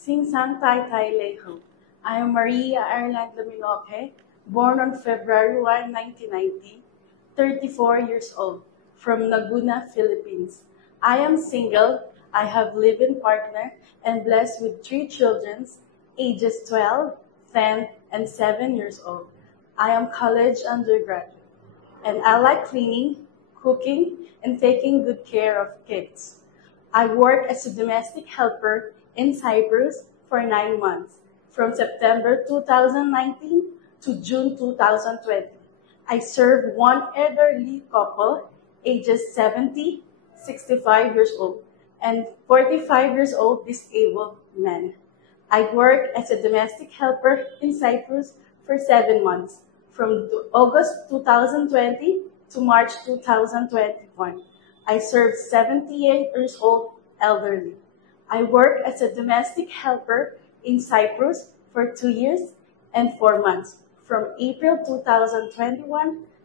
Sing Sang Tai Tai Leho. I am Maria Ireland Luminoque, born on February 1, 1990, 34 years old, from Laguna, Philippines. I am single, I have live-in partner, and blessed with three children, ages 12, 10, and 7 years old. I am college undergraduate, and I like cleaning, cooking, and taking good care of kids. I worked as a domestic helper in Cyprus for 9 months, from September 2019 to June 2020. I served one elderly couple, ages 70, 65 years old, and 45 years old disabled men. I worked as a domestic helper in Cyprus for 7 months, from August 2020 to March 2021. I served 78 years old elderly. I worked as a domestic helper in Cyprus for 2 years and 4 months, from April 2021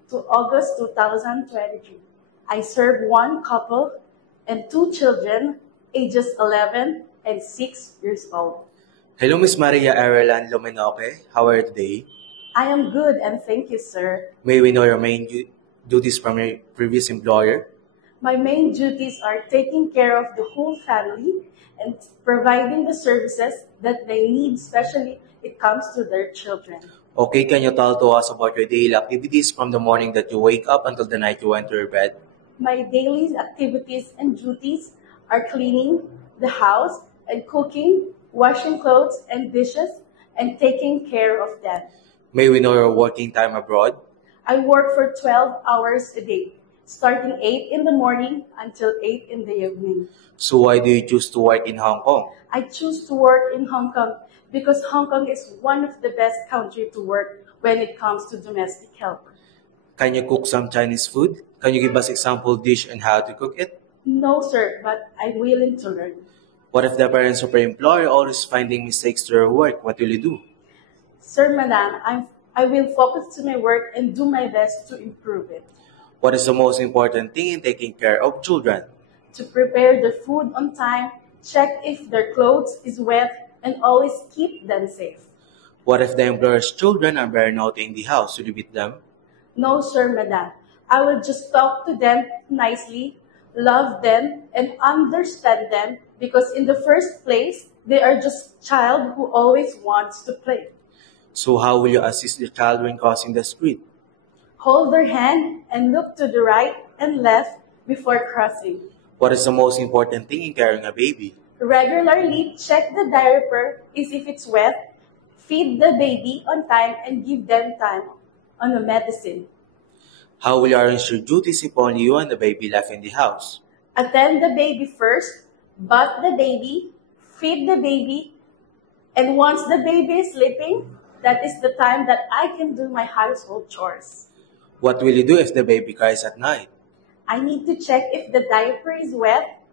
to August 2023. I served one couple and two children, ages 11 and 6 years old. Hello, Miss Maria Ireland Luminoque. How are you today? I am good and thank you, sir. May we know your main duties from your previous employer? My main duties are taking care of the whole family and providing the services that they need, especially it comes to their children. Okay, can you tell to us about your daily activities from the morning that you wake up until the night you went to your bed? My daily activities and duties are cleaning the house and cooking, washing clothes and dishes, and taking care of them. May we know your working time abroad? I work for 12 hours a day, starting 8 in the morning until 8 in the evening. So why do you choose to work in Hong Kong? I choose to work in Hong Kong because Hong Kong is one of the best countries to work when it comes to domestic help. Can you cook some Chinese food? Can you give us example dish and how to cook it? No, sir, but I'm willing to learn. What if the parents of your employer always finding mistakes to your work? What will you do? Sir, madam, I will focus to my work and do my best to improve it. What is the most important thing in taking care of children? To prepare their food on time, check if their clothes is wet, and always keep them safe. What if the employer's children are very naughty in the house? Should you beat them? No, sir, madam. I will just talk to them nicely, love them, and understand them because in the first place, they are just child who always wants to play. So how will you assist the child when crossing the street? Hold their hand and look to the right and left before crossing. What is the most important thing in carrying a baby? Regularly check the diaper if it's wet, feed the baby on time, and give them time on the medicine. How will you arrange your duties if only you and the baby left in the house? Attend the baby first, bath the baby, feed the baby, and once the baby is sleeping, that is the time that I can do my household chores. What will you do if the baby cries at night? I need to check if the diaper is wet,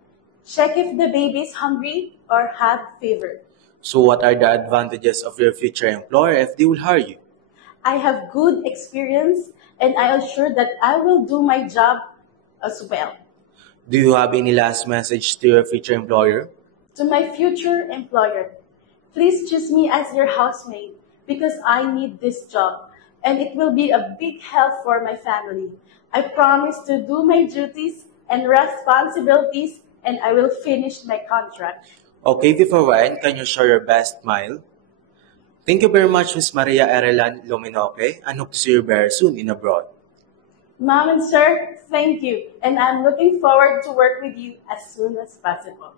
check if the baby is hungry or have fever. So what are the advantages of your future employer if they will hire you? I have good experience and I am sure that I will do my job as well. Do you have any last message to your future employer? To my future employer, please choose me as your housemaid because I need this job and it will be a big help for my family. I promise to do my duties and responsibilities and I will finish my contract. Okay, before we end, can you share your best smile? Thank you very much, Ms. Maria Ireland Luminoque, and hope to see you very soon in abroad. Mom and sir, thank you, and I'm looking forward to work with you as soon as possible.